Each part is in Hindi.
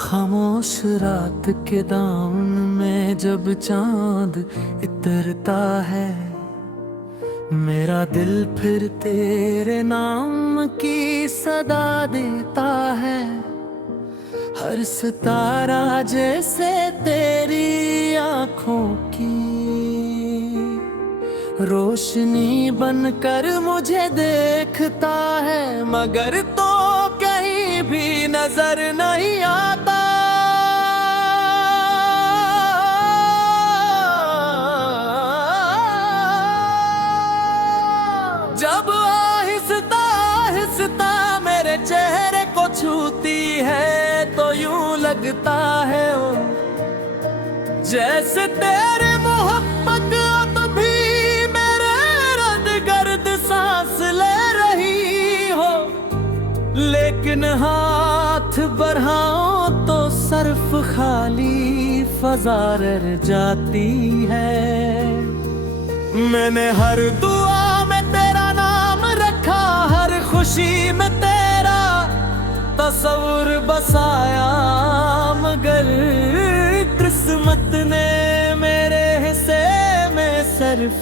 खामोश रात के दामन में जब चांद इतरता है, मेरा दिल फिर तेरे नाम की सदा देता है। हर सितारा जैसे तेरी आंखों की रोशनी बनकर मुझे देखता है, मगर तो कहीं भी नजर नहीं आता। जब आहिस्ता आहिस्ता मेरे चेहरे को छूती है तो यूं लगता है जैसे तेरे मोहब्बत अब भी मेरे इर्द गिर्द सांस ले रही हो। लेकिन हाथ बढ़ाओ तो सर्फ खाली फजा रह जाती है। मैंने हर दुआ में तेरा नाम रखा, हर खुशी में तेरा तस्वीर बसाया, मगर किस्मत ने मेरे हिस्से में सिर्फ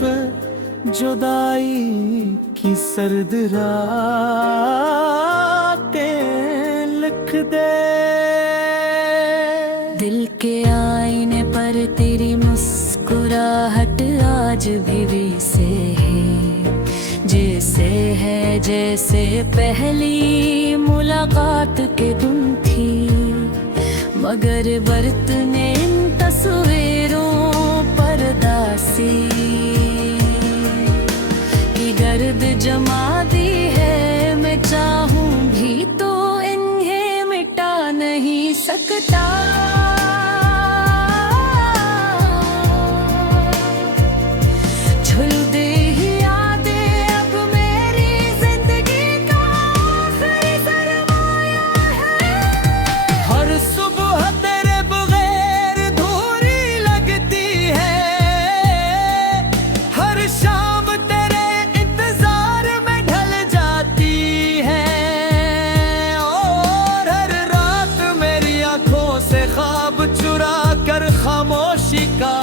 जुदाई की सर्द रातें लिख दे। दिल के आईने पर तेरी मुस्कुराहट आज भी से है, जैसे पहली मुलाकात के दिन थी। मगर बरतने इन तस्वीरों पर दासी की गर्द जमा दी है। मैं चाहूं भी तो इन्हें मिटा नहीं सकता। खामोशी का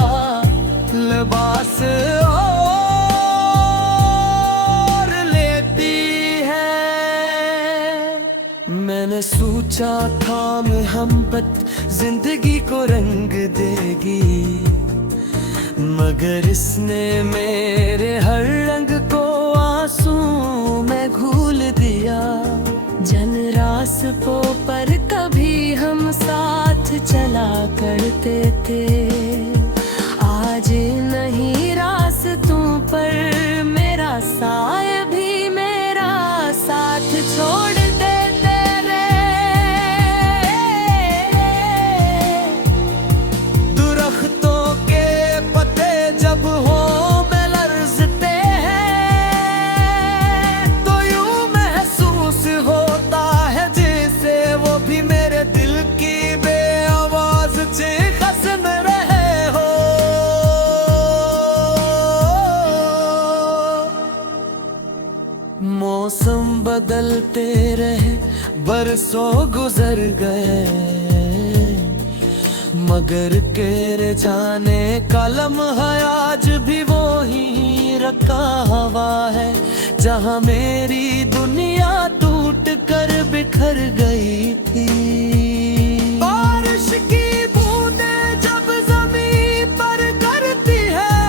लिबास और लेती है। मैंने सोचा था मोहब्बत जिंदगी को रंग देगी, मगर इसने मेरे हर रंग को आंसू में घोल दिया। जन रास्तों पर कभी हम साथ चला करते थे, आज नहीं रास्तों पर मेरा साया भी मेरा साथ छोड़ देते रे। दरख्तों के पत्ते जब हो में लरजते हैं तो यूं महसूस होता है जैसे वो भी मेरे दिल की बेआवाज चीख सुन रहे हो। मौसम बदलते रहे, बरसों गुजर गए, मगर तेरे जाने का लम्हा आज भी वो ही रखा हवा है। जहाँ मेरी दुनिया टूट कर बिखर गई थी। बारिश की बूंदें जब ज़मीन पर गिरती है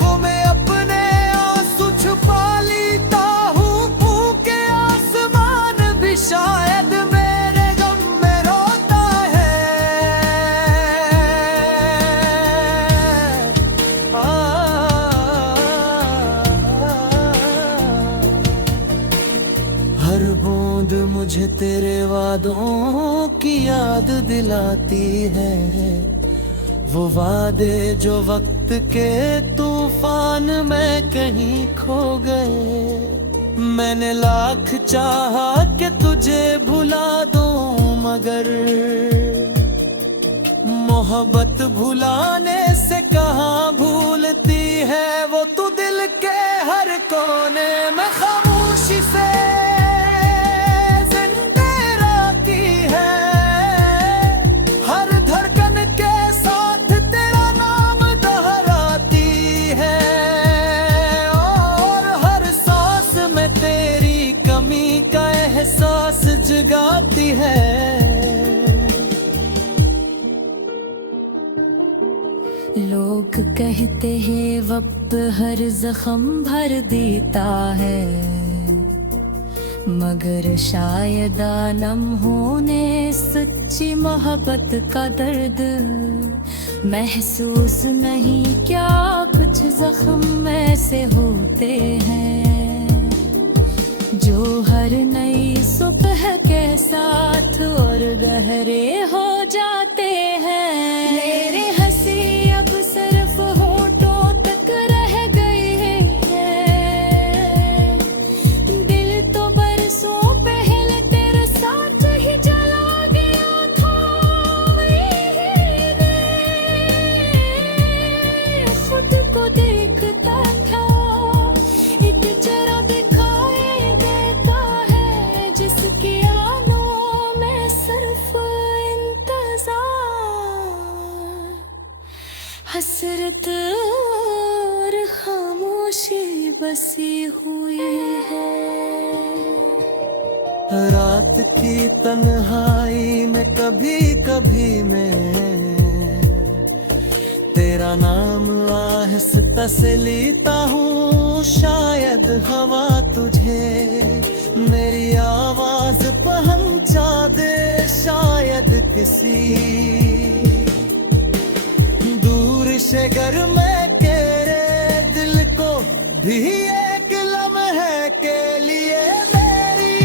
तो मैं अपने आंसू छुपा लेता हूँ। भूखे आसमान भी शायद मेरे गम में रोता है। हर बूंद मुझे तेरे वादों की याद दिलाती है, वो वादे जो वक्त के तूफान में कहीं खो गए। मैंने लाख चाहा कि तुझे भुला दूं, मगर मोहब्बत भुलाने से कहाँ भूलती है वो, तू दिल के हर कोने में खामोशी से जिंदा रहती है। हर धड़कन के साथ तेरा नाम दोहराती है, और हर सांस में तेरी कमी का एहसास जगाती है। लोग कहते हैं वक्त हर जख्म भर देता है, मगर शायद आलम होने सच्ची मोहब्बत का दर्द महसूस नहीं क्या। कुछ जख्म ऐसे होते हैं जो हर नई सुबह के साथ और गहरे हो जाते हैं। मेरे हंसी अब सिर्फ होठों तक रह गई है, दिल तो बरसों पहले तेरे साथ ही चला गया था। खुद को देखता था एक चेहरा दिखाई देता है, जिसकी आंखों में सिर्फ इंतजार, हसरत और खामोशी बसी हुई है। रात की तन्हाई में कभी कभी मैं तेरा नाम आहिस्ता से लेता हूँ। शायद हवा तुझे मेरी आवाज पहुंचा दे, शायद किसी दूर से घर में तेरे दिल को भी एक लम्हे के लिए मेरी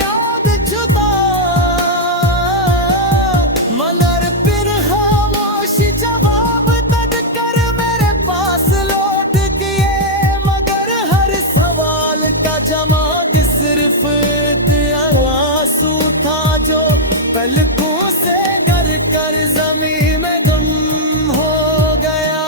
याद जुदा, मगर फिर खामोशी जवाब तक कर मेरे पास लौट किए। मगर हर सवाल का जवाब सिर्फ आंसू था जो पलकों से गर कर जमीन में गुम हो गया।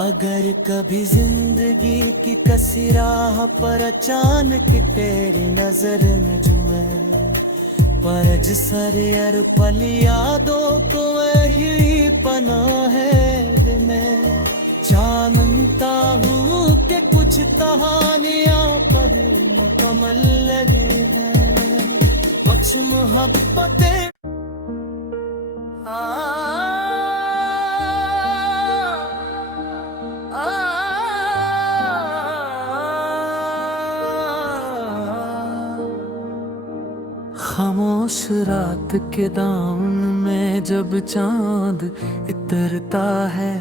अगर कभी जिंदगी की कसी राह पर अचानक तेरी नजर में जुए, परज सर अर पल यादों को वही पनाह है में। जानता हूँ कि कुछ कहानियाँ पर मुकम्मल लगे हैं, कुछ मोहब्बतें खामोश रात के दामन में जब चांद इतरता है,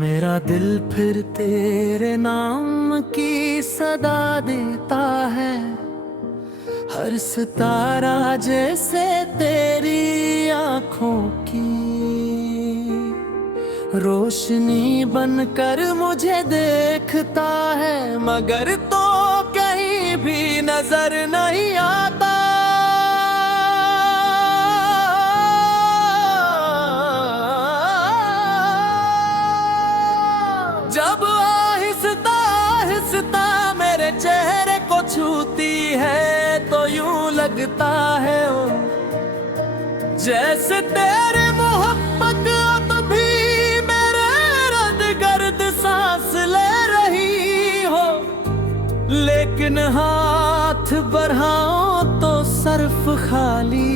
मेरा दिल फिर तेरे नाम की सदा देता है। हर सितारा जैसे तेरी आंखों की रोशनी बनकर मुझे देखता है, मगर तो कहीं भी नजर नहीं आता। जब आहिस्ता आहिस्ता मेरे चेहरे को छूती है तो यूं लगता है जैसे तेरे मोहब्बत अब भी मेरे इर्द गिर्द सांस ले रही हो। लेकिन हाथ बढ़ाओ तो सर्फ खाली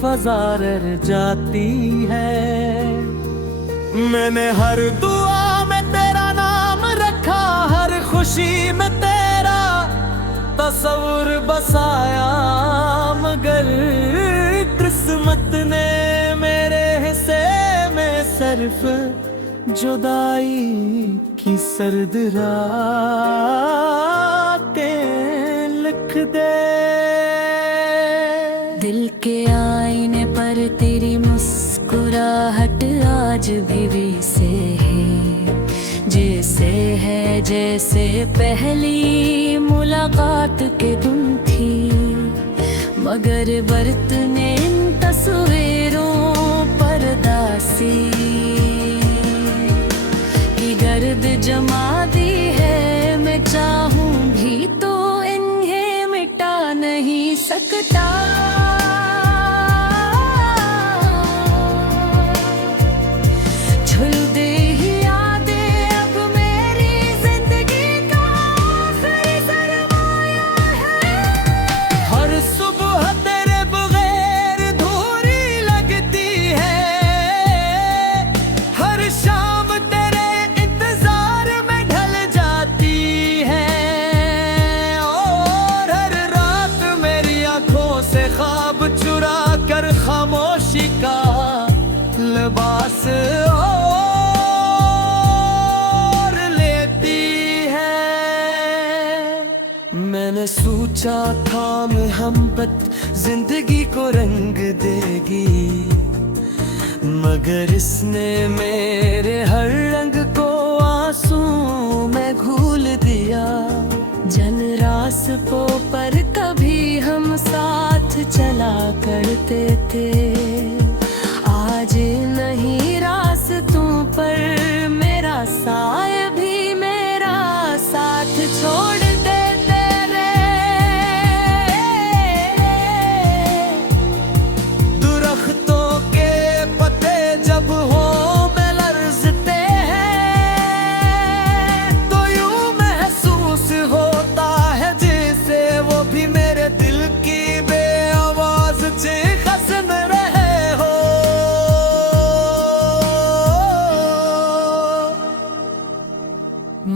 फजा रह जाती है। मैंने हर दुआ में तेरा नाम रखा, हर खुशी में तेरा तस्वीर बसाया, मगर किस्मत ने मेरे हिस्से में सिर्फ जुदाई की सर्द रातें लिख दे। दिल के आईने पर तेरी मुस्कुराहट आज भी से है, जैसे पहली मुलाकात के दिन थी। मगर बरतने मिटा। झुल दे ही यादें अब मेरी जिंदगी का आखिरी सरमाया है। हर सुबह तेरे बगैर अधूरी लगती है, हर शाम तेरे इंतजार में ढल जाती है, और हर रात मेरी आंखों से ख्वाब चुरा कर खामोशी का लिबास और लेती है। मैंने सोचा था मोहब्बत जिंदगी को रंग देगी, मगर इसने मेरे हर रंग को आंसू में घोल दिया। जन रास्तों पर कभी हम साथ चला करते थे, आज नहीं रास्तों पर मेरा साया भी मेरा साथ छोड़ देते रे। दरख्तों के पत्ते जब हो में लरजते हैं, तो यूं महसूस होता है जैसे वो भी मेरे दिल की बेआवाज चीख सुन रहे हो।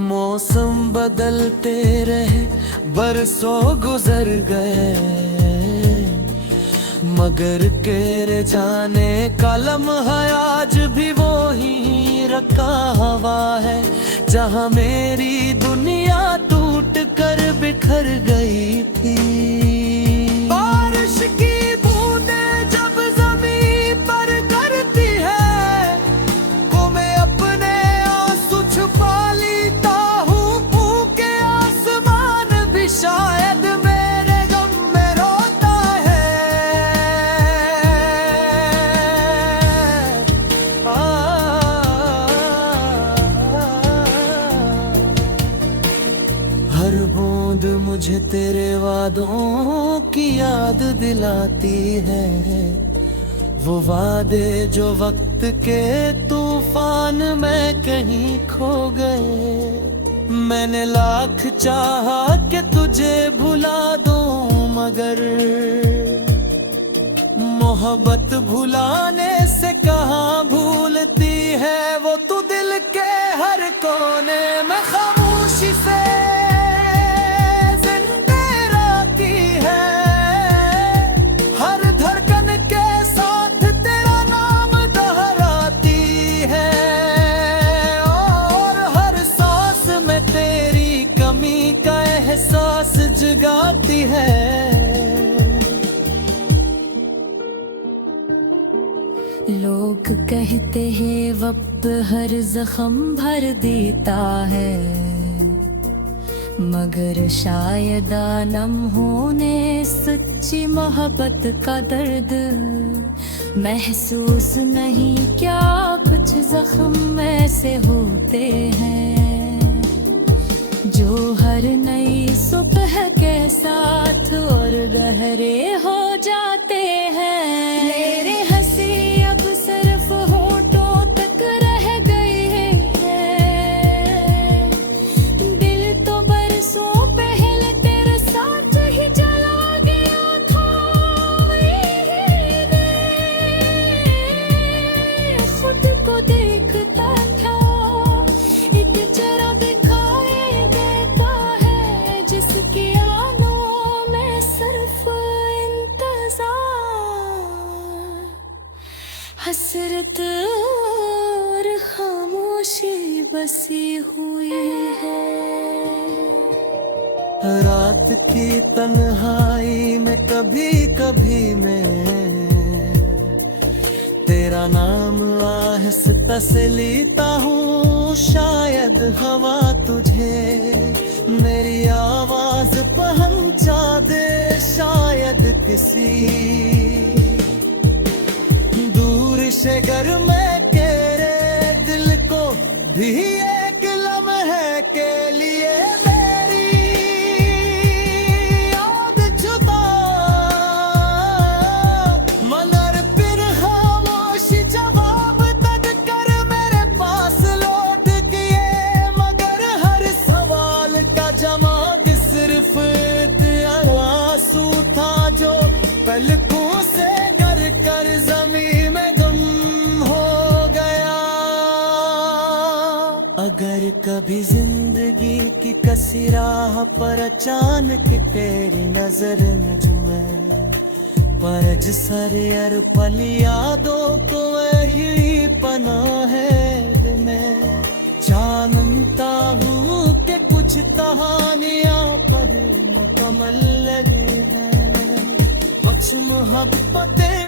मौसम बदलते रहे, बरसों गुजर गए, मगर तेरे जाने का लम्हा आज भी वो ही रखा हवा है, जहाँ मेरी दुनिया टूट कर बिखर गई थी। बारिश की बूंदें जब ज़मीन पर गिरती है, वो मैं अपने आंसू छुपा लेता हूँ, के आसमान भी शायद मेरे गम में रोता है। हर बूंद मुझे तेरे वादों की याद दिलाती है, वो वादे जो वक्त के तूफान में कहीं खो गए। मैंने लाख चाहा कि तुझे भुला दूं, मगर मोहब्बत भुलाने से कहाँ भूलती है, वो तू दिल के हर कोने में खामोशी से जिंदा रहती है। हर धड़कन के साथ तेरा नाम दोहराती है, और हर सांस में तेरी कमी का एहसास जगाती है। लोग कहते हैं वक्त हर जख्म भर देता है, मगर शायद आलम होने सच्ची मोहब्बत का दर्द महसूस नहीं क्या। कुछ जख्म ऐसे होते हैं जो हर नई सुबह के साथ और गहरे हो जाते हैं। मेरे हंसी अब सिर्फ होठों तक रह गई है, दिल तो बरसों पहले तेरे साथ ही चला गया था। खुद को देखता था, एक चेहरा दिखाई देता है, जिसकी आंखों में सिर्फ इंतजार, हसरत और खामोशी बसी हुई है। रात की तन्हाई में कभी कभी मैं तेरा नाम आहिस्ता से लेता हूँ, शायद हवा तुझे मेरी आवाज पहुंचा दे, शायद किसी दूर से घर में तेरे दिल को भी एक लम्हे के लिए मेरी याद जुदा ऐसी राह पर अचानक तेरी नजर न जुए, परज सर अर पल यादों तो वही पना है मैं। जानता हूँ कि कुछ कहानियाँ पर मुकम्मल लगे हैं, कुछ मोहब्बतें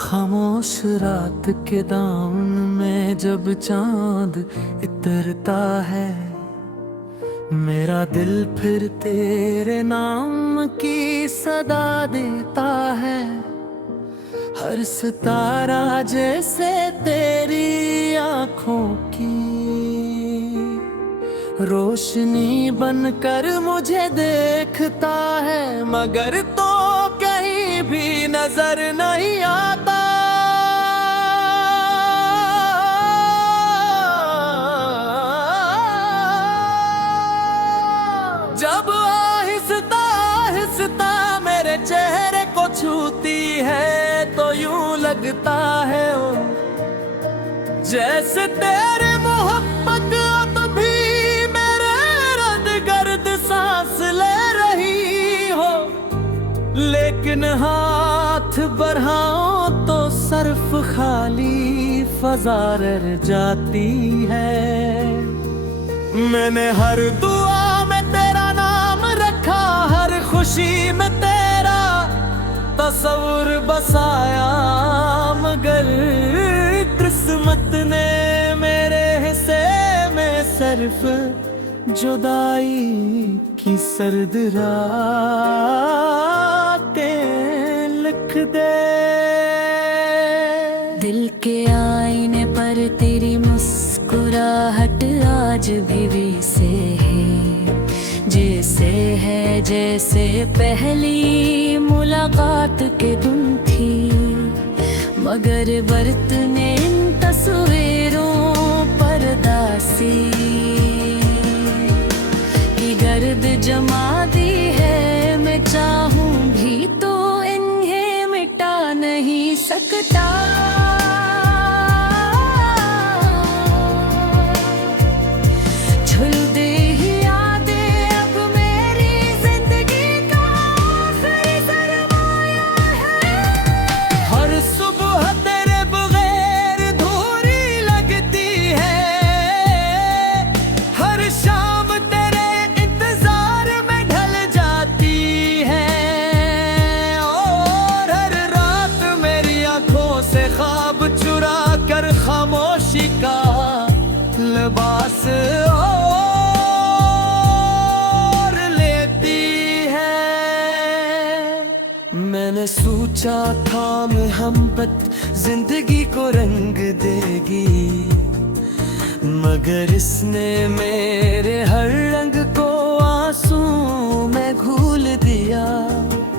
खामोश रात के दामन में जब चांद इतरता है, मेरा दिल फिर तेरे नाम की सदा देता है। हर सितारा जैसे तेरी आँखों की रोशनी बनकर मुझे देखता है, मगर तो कहीं भी नजर नहीं आता। जब आहिस्ता आहिस्ता मेरे चेहरे को छूती है तो यूं लगता है ओ जैसे तेरे मोहब्बत अब भी मेरे इर्द गिर्द सांस ले रही हो। लेकिन हाथ बढ़ाओ तो सर्फ खाली फजा रह जाती है। मैंने हर दुआ में तेरा नाम रखा, हर खुशी में तेरा तस्वीर बसाया, मगर किस्मत ने मेरे हिस्से में सिर्फ जुदाई की सर्द रातें लिख दे। दिल के आईने पर तेरी मुस्कुराहट आज भी से है, जैसे पहली मुलाकात के दिन थी। मगर बरतने इन तस्वीरों पर दासी की गर्द जमा दी है। मैं चाहूं भी तो इन्हें मिटा नहीं सकता। खामोशी का लिबास और लेती है। मैंने सोचा था मोहब्बत जिंदगी को रंग देगी, मगर इसने मेरे हर रंग को आंसू में घोल दिया।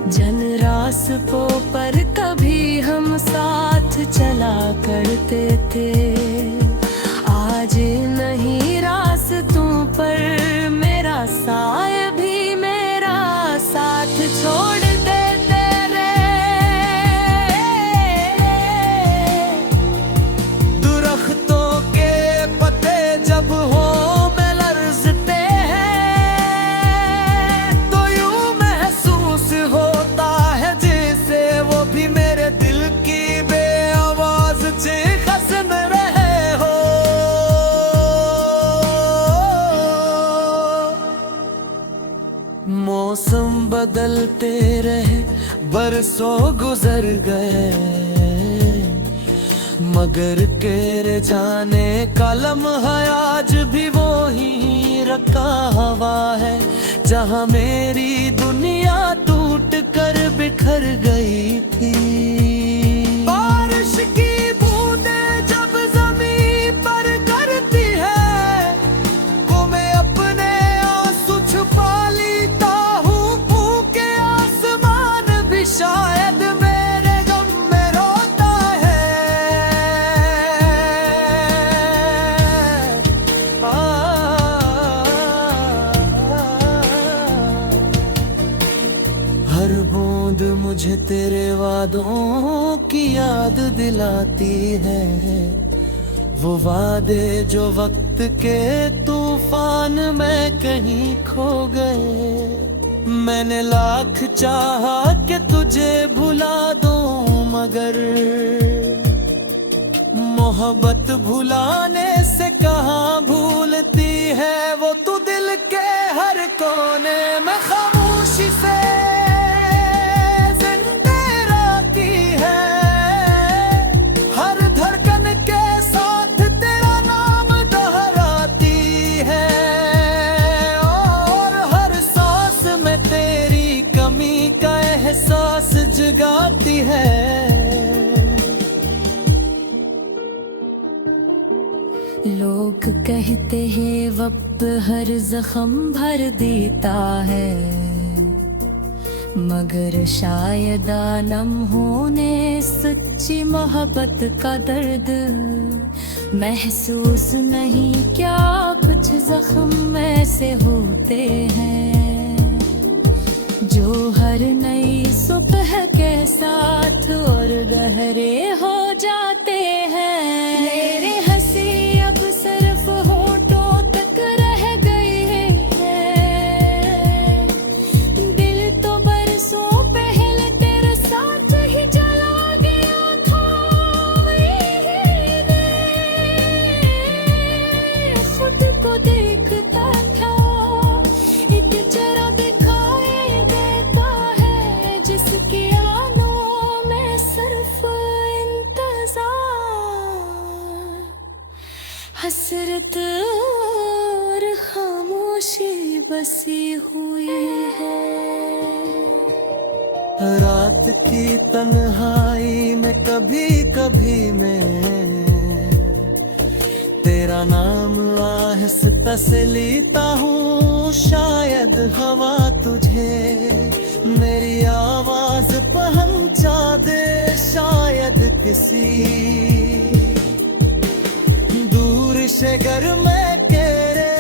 जन रास्तों पर कभी हम साथ चला करते थे, आज नहीं रास्तों पर मेरा साया भी मेरा साथ छोड़ देते रे। दरख्तों के पत्ते जब हो में लरजते हैं, तो यूं महसूस होता है जैसे वो भी मेरे दिल की बेआवाज चीख सुन रहे हो। मौसम बदलते रहे, बरसों गुजर गए, मगर तेरे जाने का लम्हा आज भी वो ही रखा हवा है, जहाँ मेरी दुनिया टूट कर बिखर गई थी। बारिश की बूंदें जब ज़मीन पर गिरती है, वो मैं अपने आंसू छुपा लेता हूँ। भूखे आसमान भी शायद मेरे गम में रोता है। दिलाती है। वो वादे जो वक्त के तूफान में कहीं खो गए। मैंने लाख चाहा कि तुझे भुला दूं, मगर मोहब्बत भुलाने से कहाँ भूलती है। वो तू दिल के हर कोने में खामोशी से जिंदा रहती है। हर धड़कन के साथ तेरा नाम दोहराती है, और हर सांस में तेरी कमी का एहसास जगाती है। लोग कहते हैं वक्त हर जख्म भर देता है, मगर शायद आलम होने सच्ची मोहब्बत का दर्द महसूस नहीं। क्या कुछ जख्म ऐसे होते हैं जो हर नई सुबह के साथ और गहरे हो जाते हैं। मेरे हंसी अब सिर्फ होठों तक रह गई है। दिल तो बरसों पहले तेरे साथ ही चला गया था। खुद को देखता था, एक चेहरा दिखाई देता है जिसकी आंखों में सिर्फ इंतजार, हसरत और खामोशी बसी हुई है। रात की तन्हाई में कभी कभी मैं तेरा नाम आहिस्ता से लेता हूँ। शायद हवा तुझे मेरी आवाज पहुंचा दे, शायद किसी दूर से घर में तेरे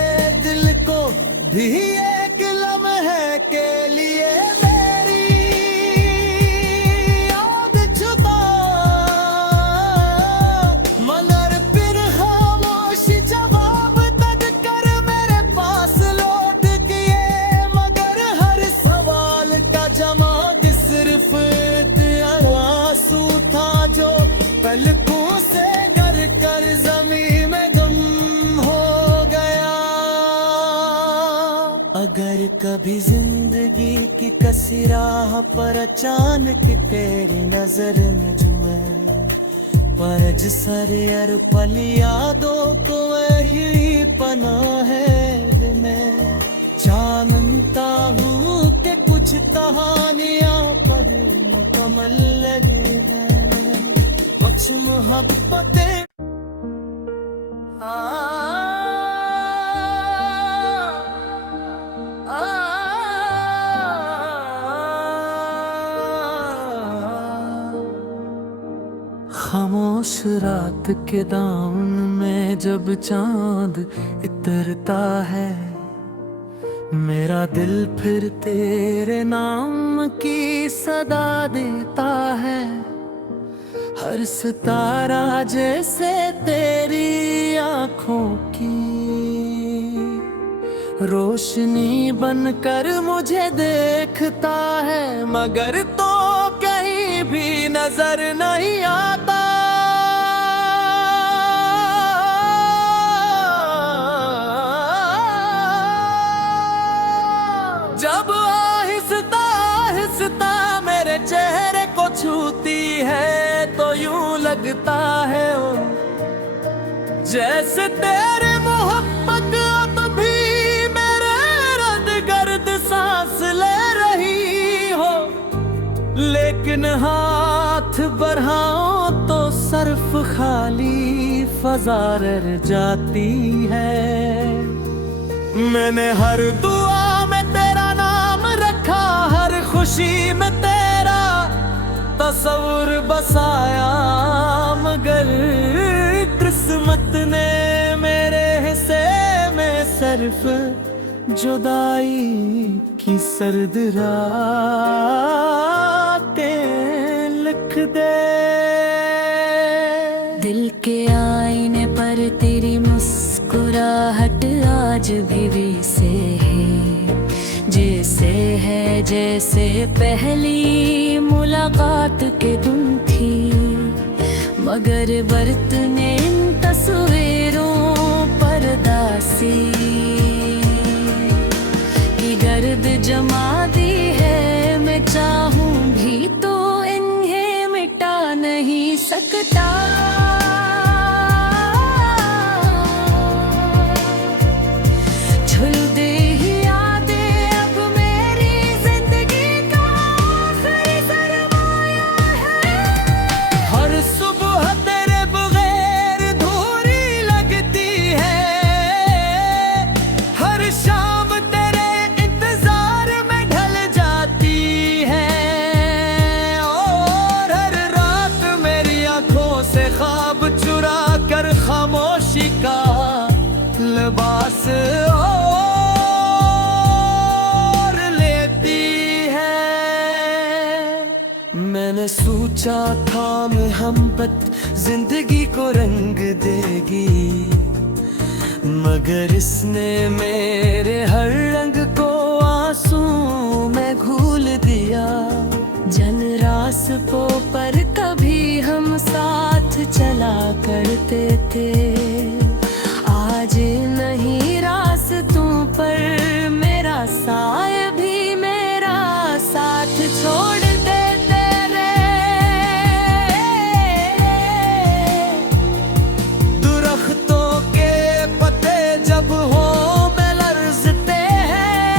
दिल को भी एक लम्हे के लिए मेरी याद छुपा। मगर फिर खामोशी जवाब तक कर मेरे पास लौट किए। मगर हर सवाल का जवाब सिर्फ एक आंसू था जो पलकों से गर कर जमीन में गुम हो गया। अगर कभी जिंदगी की कसी राह पर अचानक तेरी नजर में जुए, परज सर अर पल यादों को वही पनाह है। मैं जानता हूँ कि कुछ कहानियाँ पर मुकम्मल लगे हैं, कुछ मोहब्बतें खामोश रात के दामन में जब चांद इतरता है, मेरा दिल फिर तेरे नाम की सदा देता है। हर सितारा जैसे तेरी आंखों की रोशनी बनकर मुझे देखता है, मगर तो कहीं भी नजर नहीं आता। जब आहिस्ता आहिस्ता मेरे चेहरे को छूती है तो यूं लगता है जैसे तेरे मोहब्बत अब भी मेरे इर्द गिर्द सांस ले रही हो। लेकिन हाथ बढ़ाओ तो सर्फ खाली फजा रह जाती है। मैंने हर दुआ में तेरा नाम रखा, हर खुशी में तेरा तस्वीर बसाया, मगर किस्मत ने मेरे हिस्से में सिर्फ जुदाई की सर्द रातें लिख दे। के आईने पर तेरी मुस्कुराहट आज भी से है, जैसे है जैसे पहली मुलाकात के दिन थी। मगर बरतने इन तस्वीरों पर दासी की गर्द जमा दी है। मैं चाहूं भी तो इन्हें मिटा नहीं सकता। झुल दे ही यादें अब मेरी जिंदगी का आखिरी सरमाया है। हर सुबह तेरे बगैर अधूरी लगती है, हर शाम तेरे इंतजार में ढल जाती है, और हर रात मेरी आंखों से ख्वाब चुरा कर खामोशी का लिबास और लेती है। मैंने सोचा था मोहब्बत जिंदगी को रंग देगी, मगर इसने मेरे हर रंग को आंसू में घोल दिया। जन रास्तों पर कभी हम साथ चला करते थे, आज नहीं रास्तों पर मेरा साया भी मेरा साथ छोड़ देते रे। दरख्तों के पत्ते जब हो में लरजते हैं,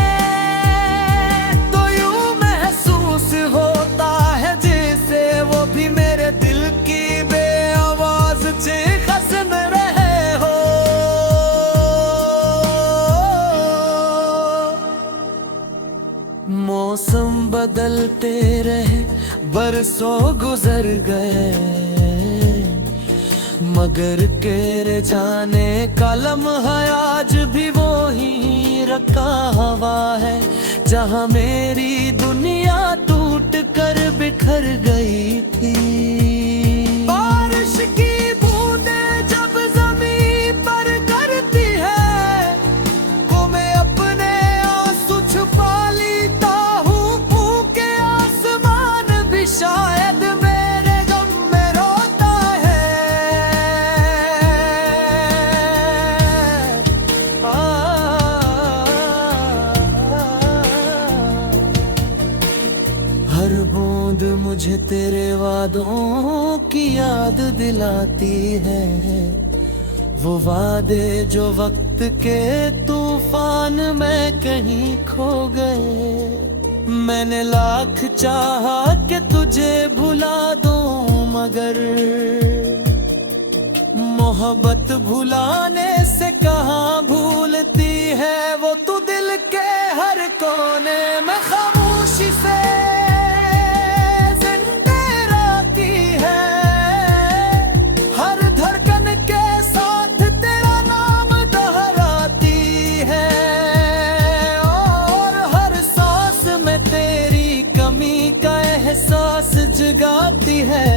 तो यूं महसूस होता है जैसे वो भी मेरे दिल की बेआवाज चीख सुन रहे हो। मौसम बदलते रहे, बरसों गुजर गए, मगर तेरे जाने का लम्हा आज भी वो ही रखा हवा है, जहाँ मेरी दुनिया टूट कर बिखर गई थी। बारिश की बूंदें जब जमीन पर गिरती है, वो मैं अपने आंसू छुपा लेता हूँ। भूखे आसमान भी शायद मेरे गम में रोता है। हर बूंद मुझे तेरे वादों की याद दिलाती है, वो वादे जो वक्त के तूफान में कहीं खो गए। मैंने लाख चाहा कि तुझे भुला दूं, मगर मोहब्बत भुलाने से कहाँ भूलती है वो। तू दिल के हर कोने में खामोशी से जिंदा रहती है, हर धड़कन के साथ तेरा नाम दोहराती है, और हर सांस में तेरी कमी का एहसास जगाती है।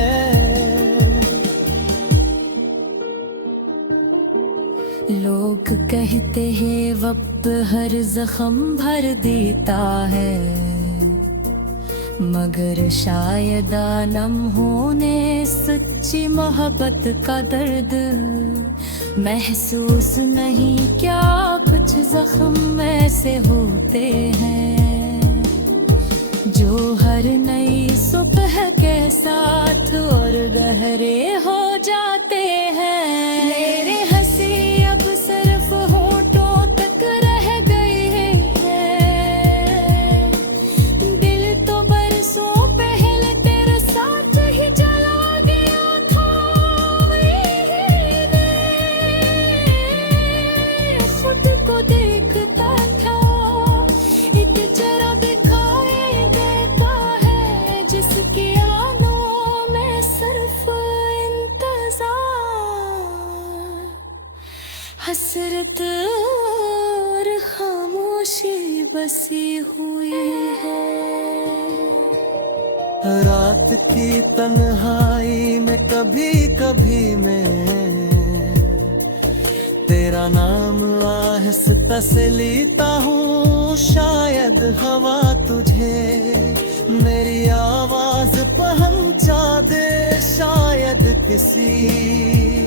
लोग कहते हैं वक्त हर जख्म भर देता है, मगर शायद आलम होने सच्ची मोहब्बत का दर्द महसूस नहीं। क्या कुछ जख्म ऐसे होते हैं जो हर नई सुबह के साथ और गहरे हो जाते हैं। मेरे हंसी अब सिर्फ होठों तक रह गई है, दिल तो बरसों पहले तेरे साथ ही चला गया था। खुद को देखता था, एक जरा दिखाई देता है, जिसकी आंखों में सिर्फ इंतजार, हसरत और खामोशी बसी हुई है। रात की तन्हाई में कभी कभी मैं रास्ता से लेता हूँ शायद हवा तुझे, मेरी आवाज पहुंचा दे शायद किसी